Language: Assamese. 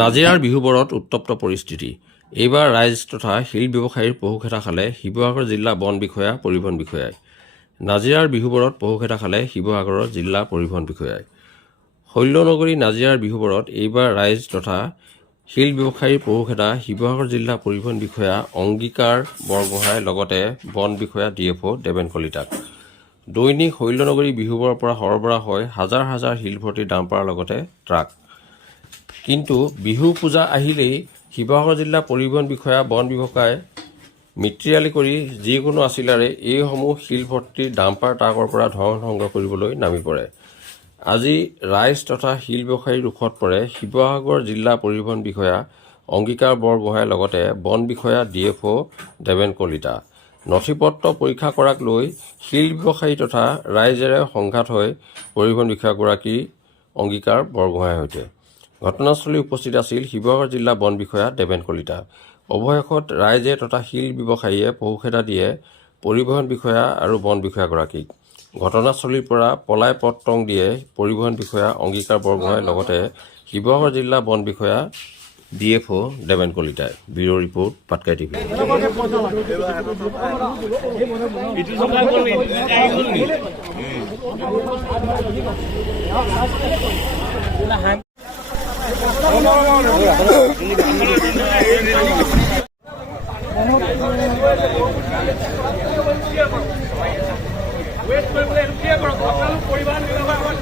নাজিৰাৰ বিহুবৰত উত্তপ্ত পৰিস্থিতি। এইবাৰ ৰাইজ তথা শিল ব্যৱসায়ীৰ পহুখেতা খালে শিৱসাগৰ জিলা বন বিষয়া পৰিবহণ বিষয়াই। নাজিৰাৰ বিহুবৰত পহুখেতা খালে শিৱসাগৰৰ জিলা পৰিবহণ বিষয়াই। শৈলনগৰী নাজিৰাৰ বিহুবৰত এইবাৰ ৰাইজ তথা শিল ব্যৱসায়ীৰ পহুখেতা শিৱসাগৰ জিলা পৰিবহণ বিষয়া অংগীকাৰ বৰগোহাঁইৰ লগতে বন বিষয়া DFO দেৱেন কলিতাক। দৈনিক শৈলনগৰী বিহুবৰৰ পৰা সৰবৰাহ হয় হাজাৰ হাজাৰ শিলভৰ্তি ডাম্পাৰৰ লগতে ট্ৰাক। কিন্তু বিহু পূজা আহিলেই শিৱসাগৰ জিলা পৰিবহণ বিষয়া বন বিভাগে মিত্ৰিয়ালি কৰি যিকোনো আছিলাৰে এইসমূহ শিলভৰ্তি ডাম্পাৰ ট্ৰাকৰ পৰা ধন সংগ্ৰহ কৰিবলৈ নামি পৰে। আজি ৰাইজ তথা শিল ব্যৱসায়ীৰ ৰোষত পৰে শিৱসাগৰ জিলা পৰিবহণ বিষয়া অংগীকাৰ বৰগোহাঁইৰ লগতে বন বিষয়া DFO দেৱেন কলিতা। নথিপত্ৰ পৰীক্ষা কৰাক লৈ শিল ব্যৱসায়ী তথা ৰাইজেৰে সংঘাত হয় পৰিবহণ বিষয়াগৰাকী অংগীকাৰ বৰগোহাঁইৰ সৈতে। ঘটনাস্থলী উপস্থিত আছিল শিৱসাগৰ জিলা বন বিষয়া দেৱেন কলিতা। অৱশেষত ৰাইজে তথা শিল ব্যৱসায়ীয়ে পহুখেতা দিয়ে পৰিবহণ বিষয়া আৰু বন বিষয়াগৰাকীক। ঘটনাস্থলীৰ পৰা পলাই পত্ৰং দিয়ে পৰিবহণ বিষয়া অংগীকাৰ বৰগোহাঁইৰ লগতে শিৱসাগৰ জিলা বন বিষয়া DFO দেৱেন কলিতাই। Bureau report Patkai TV। Wait কৰিবলৈ ক্লিয়াৰ কৰক আপোনালোক পৰিবহণ বিভাগৰ